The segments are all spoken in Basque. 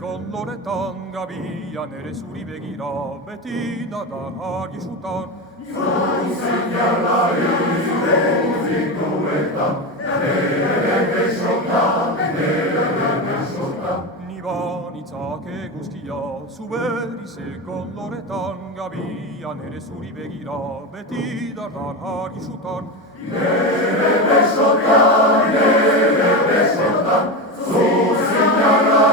Con Loretan gabia nere zuri begira beti dadar gisutan. Izan señala ire musikuetan, nere besotan. Niba nitzake guzkia zuberize con Loretan gabia nere zuri begira beti dadar gisutan. Nere besotan, zu señala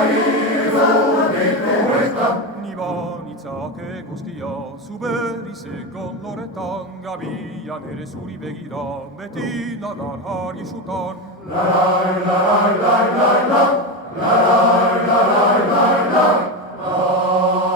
Niba nitzake guztia zuberize con Loretan gabia nere zuri begira beti dadar gisutan. La la la la la la la la la la la la.